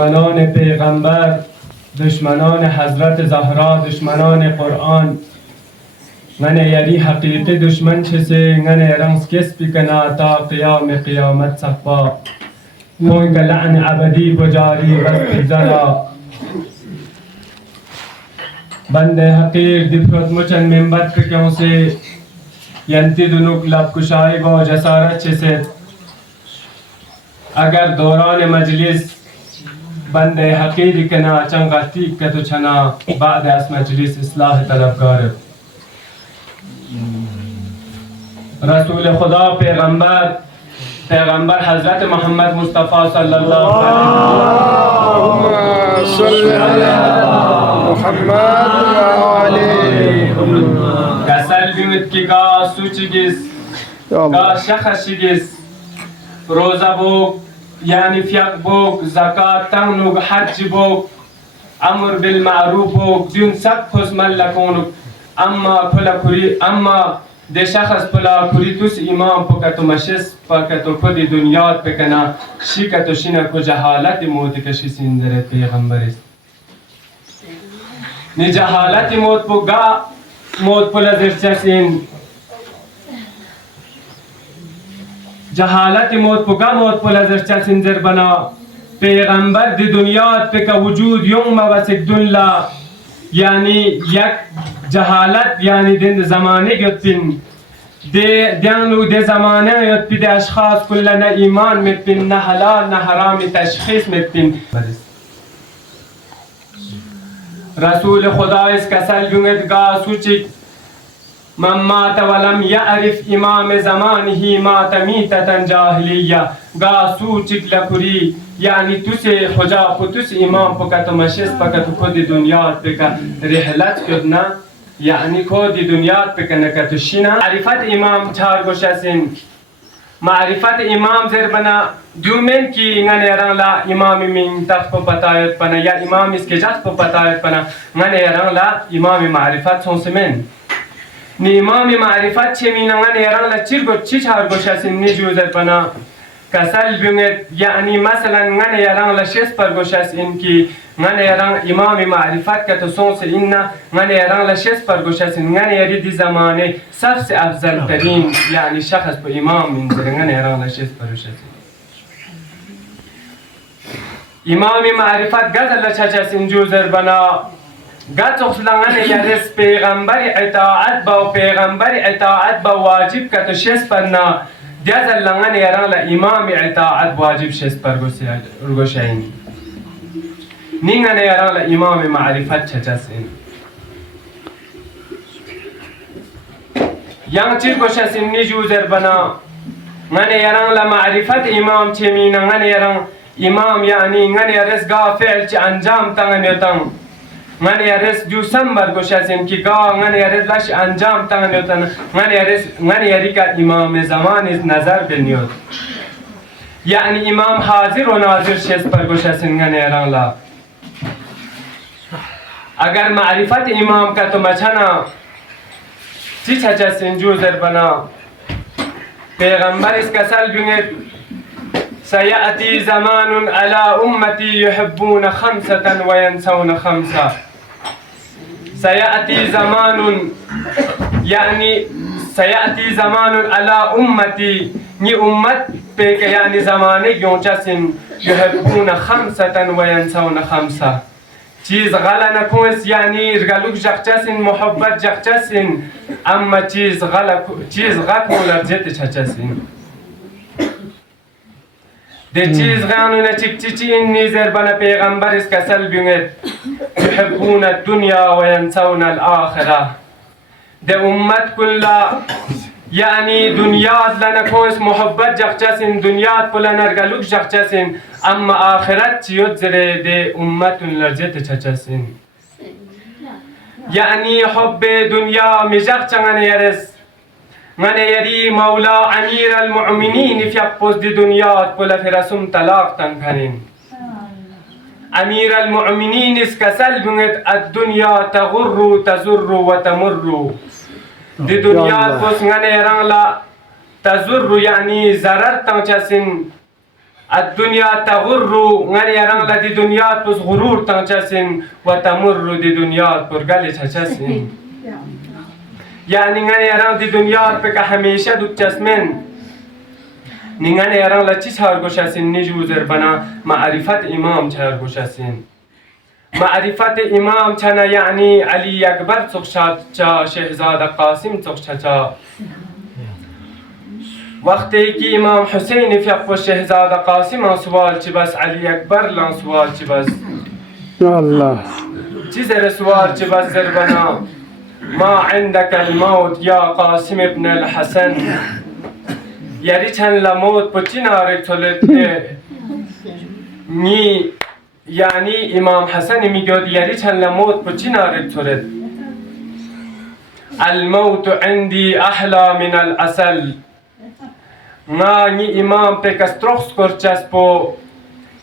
دشمنان پیغمبر، دشمنان حضرت زهرا، دشمنان قرآن من یری حقیقی دشمن چسه من رنس کس بکنا تا قیامت صفا کوئی کا لعن ابدی بجاری غرق زرا بند حقیر دفرت مچن منبت کیوں سے ینتی دنوک لب کشائی با جسارت چسه اگر دوران مجلس بند حقیر کنا چنگا تیک کتو چنا بعد از مجلس اصلاح طلبگار رسول خدا پیغمبر حضرت محمد مصطفی صلی اللہ علیہ وسلم محمد کسل بیمت کی گا سوچگیس گا شخصگیس روزه بوک یعنی فیق بوک زکات تنگ حج بوک امر بالمعروف بوک دیون سب خود ملکونک اما پلا کری اما ده شخص پلا کری توس امام پکتو مشس پکتو کدی دنیات پکنا شیکتو شینا کو جهالت موت کشی سیندره پیغمبریست نی جهالت موت پگا موت پلا زرچسین جهالت موت پگا موت پلا زرچسین زر بنا پیغمبر دی دنیات پکا وجود یوم وسک دنلا یعنی یک جهالت یعنی دن زمانه گتپین دیانو دی زمانه یتپی دی اشخاص کل نه ایمان متپین نه حلال نه حرام تشخیص متپین رسول خدا اس کسل گنگت گا سوچک من مات ولم يعرف امام زمانه مات میتتا جاهلیه گا سوچک لکری یعنی توسی حجاب و توس امام پکتو مشست پکتو کد دنیات پکا رحلت کدنا یعنی کد دنیات پکا نکتو شینا معرفت امام چار گوشسین معرفت امام زر بنا دومن کی انگن ایران لا امام من تخت پو پتایت پنا یا امام اس کے جات پو پتایت پنا انگن ایران لا امام معرفت سونسمن نی امام معرفت چه مین انگن ایران لا چی چار گوشسین نی جوزر پنا کسل بیمت یعنی مثلا من یران لشست پر گوشست این کی من یران امام معرفت که تو سونس ایننا من یران لشست پر گوشست این من یری دی زمانه سبس افضل ترین یعنی شخص با امام منزل من یران لشست پر گوشست امام معرفت گذر لچچست این جوزر بنا گذر اخلان یرس پیغمبر اطاعت با پیغمبر اطاعت با واجب که تو شست پرنا دیازر لنگن یران امام اطاعت واجب شست پر گوشین نینگن یران امام معرفت چچسین ینگ چیر گوشسین نیجوزر بنا من یران معرفت امام چمین نگن یران امام یعنی نگن یرس گا فعل چی انجام تنگن یتن من یارس دوستم برگوشیم که گاه من یارس لش انجام تنگیدن من یاری که امام زمان از نظر بنیاد یعنی امام حاضر و ناظر شست برگوشیم من یاران لا اگر معرفت امام که تو مچنا چی چچسین جوزر بنا پیغمبر اس کسل بینید سيأتي زمان على أمتي يحبون خمسة وينسون خمسة سيأتي زمان يعني سيأتي زمان على أمتي ني أمت بك يعني زمانك يونجسن يحبون خمسة وينسون خمسة چیز غلا نکوس یعنی رگلوک جخچسین محبت جخچسین اما چیز غلا کولر جت چچسین ده چیز غانونا چی این نیزر بنا پیغمبر اس کسل بیونید يحبون الدنيا وينسون الآخرة ده امت كلها يعني دنيات لنكوس محبت جخچسين دنيات كلها نرگلوك جخچسين اما آخرت چيوت زره ده امت لرجت چچسين يعني حب دنيا مجخ چنگن يرس من یری مولا امیر المؤمنین فیقپوز دی دنیات پلا فرسوم طلاق تنکنین امیر المؤمنین اس کسل بنگد الدنیا تغر تزر و تمر دی دنیات پوس من یران لا تزر یعنی ضرر تنچسین الدنيا تغر غني يران لدي دنيا بس غرور تنجسن وتمر دي دنيا برقل تجسن يعني غني يران دي دنيا بك هميشه دو جسمن نغني يران لچي چار گوشسن نجوزر بنا معرفت امام چار گوشسن معرفت امام چنا يعني علي اکبر چا شهزاده قاسم چا وقتی که امام حسین فیق و شهزاده قاسم سوال چی بس علی اکبر لان سوال چی بس الله چی زر سوال چی بس زر بنا ما عندك الموت يا قاسم ابن الحسن یاری چند لموت پچی نارک تولد نی یعنی امام حسن میگوید یاری چند لموت پچی نارک تولد الموت عندي احلى من العسل ما نی امام پکستروخ کرچس پو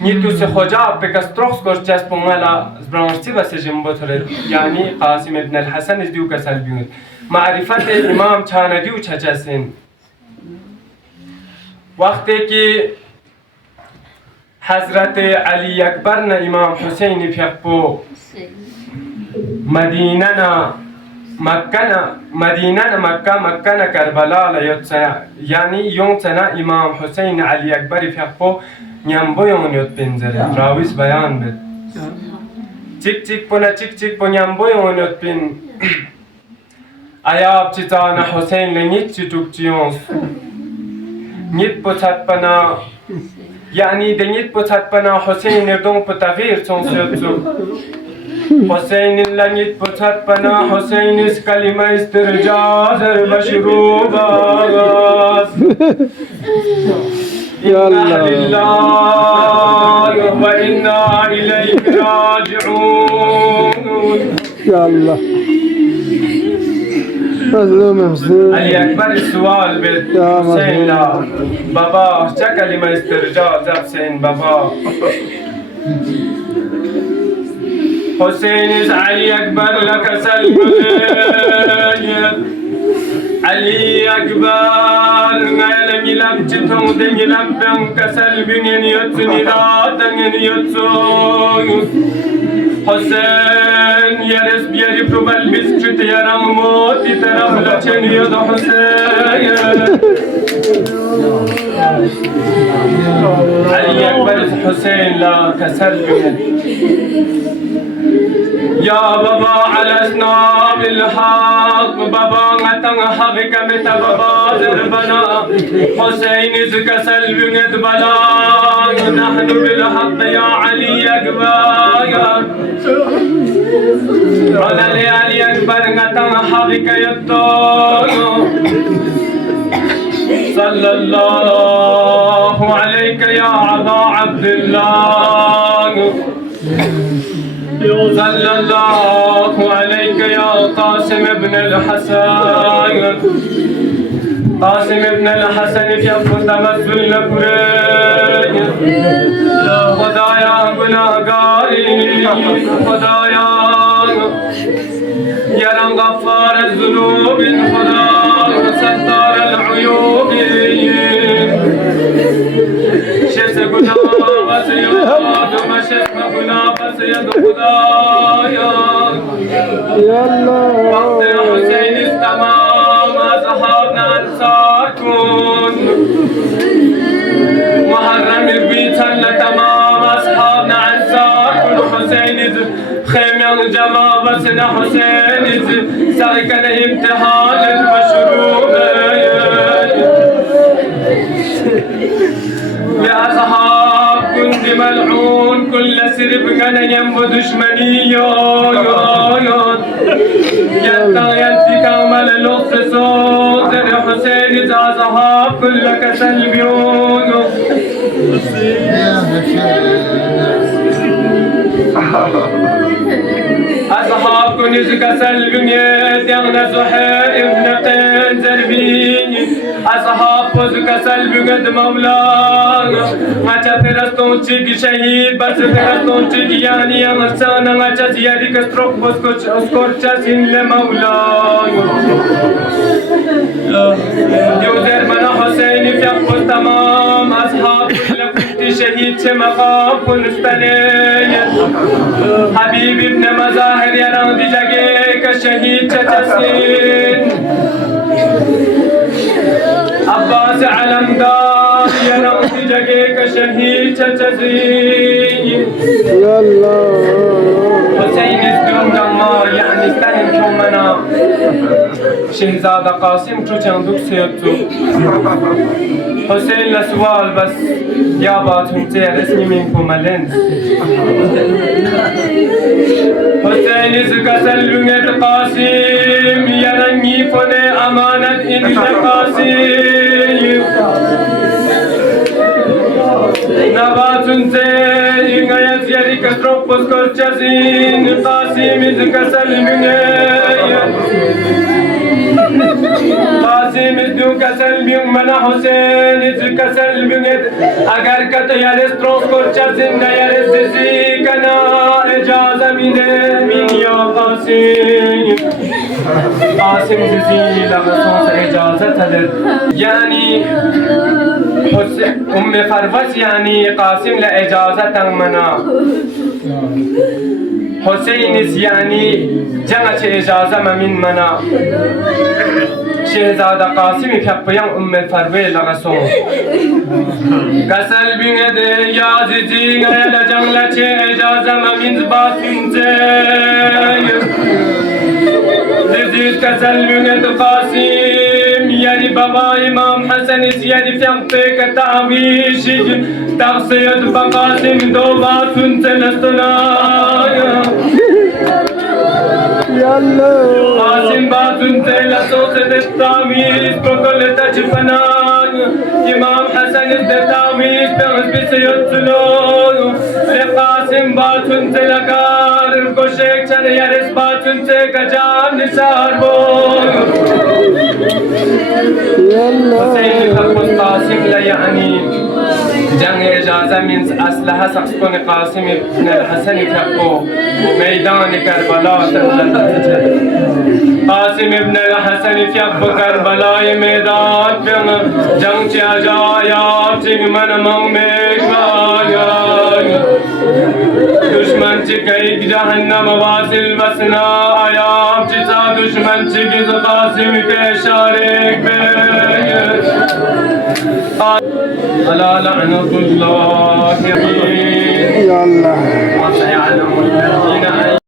نی تو سے خوجا پکستروخ کرچس پو مالا برانشتی بس جنبوتره یعنی قاسم ابن الحسن از دیو کسل بیود معرفت امام چانه دیو چچسین وقتی که حضرت علی اکبر نه امام حسین فیق پو مدینه نه مكة كربلاء يعني يوم سنة إمام حسين علي أكبر في حقه نيامبو يوم يوت بنزل راويس بيان بد تيك بنا نيامبو يوم يوت بن أياب تيتانا حسين لنيت تيتوك تيونس نيت بوتات بنا يعني دنيت بوتات بنا حسين يردون بتغيير تونسيوتو حسين لنيت بوتات بنا حسين اس كلمة استرجاع بشروبا إنا لله وإنا إليه راجعون يا الله مظلوم حسين علي أكبر السؤال بيت حسين لا بابا شا كلمة استرجاع حسين بابا حسين علي أكبر لك سلم علي أكبر غيلم يلم جتون دين يلم بن كسلم ينيتني راتن ينيتون حسين يرس بيري بروبل بسكت يرم موتي طرف لچن يد حسين علي أكبر حسين لا كسلم يا بابا على اسناب الحق بابا غتن حقك مت بابا دربنا حسين زكسل بنت بلا نحن بالحق يا علي أكبر على علي أكبر غتن حقك يتو صلى الله عليك يا عبا عبد الله صلى الله عليك يا قاسم ابن الحسن قاسم ابن الحسن في أفضل تمثل لكرين خدايا گناهگاری خدايا يا غفار الذنوب خدا ستار العيوب شس گناه سيد مشس گناه سيد خدايا يا الله وقت حسين استمام أصحابنا أنصاركم محرم البيت لتمام أصحابنا أنصاركم حسين خيم جمع بسنا حسين سايكن امتحان المشروب لأصحاب كنت ملعون كل سرب كان ينبو دشمني ينتي كامل لطف صوت حسين أصحاب كل كسل بيون أصحاب كنز كسل بنيت يغنى زحير ابن قين زربيني أصحاب كنز كسل بقد مولاي ما تفرستون تيجي شهيد بس فرستون تيجي يعني يا مرسانا ما تزيادي كستروك بسكوش أسكورتشاسين لمولاي يوزر من حسين في أقوى تمام أصحاب كل كنت şehit makam kunustane Habib ibn Mazahir yaran dijage ka şehit çeçesin Abbas alamdar yaran dijage ka şehit çeçesin Ya Allah. Hüseyin izdum damma yani istenim çomana Şehzada Qasim çuçanduk seyattu حسين لسوال بس يا باتهم تير اسمي منكم الانس حسين زكسل بنت قاسم يرني فني امانة ان قاسم نبات تير يزيري كتروبس كرچزين قاسم زكسل بنت قاسم دو کسل بیون منا حسین از کسل بیون اگر کت یارس ترانسپورت چرزن یارس زی کنا اجازه میده من یا قاسم قاسم زی لغسوس اجازه تدر یعنی فروس یعنی قاسم لاجازه منا حسين يعني جمعت إجازة من منا شهزادة قاسم كبيان الفروي لغسون كسل بيد يا زيزي يا لجملة إجازة من زباتين زيزي كسل بيد قاسم يعني بابا إمام حسن سيادي في أنطيك تعويش تغصية بقاسم دوبات تنستنا Ya Allah. قاسم باتن تيلا صوت التعويض بكل تجفنان إمام حسن التعويض بغز بسيطلون لقاسم باتن تيلا كار الكوشيك چن يرس باتن تيكا جام نسار بون Ya Allah. حسين خلق قاسم لا يعني جنگ اجازه من اسلحه سخصون قاسم ابن الحسن فقو میدان کربلا قاسم ابن الحسن فقو کربلای میدان جنگ چه عجایب چه من مومک دشمن چه کهی جهنم واصل بسنا آیاب چه سا دشمن چه گز قاسم کے شارک بیر ألا لعنة الله Ya Allah. وسيعلم الذين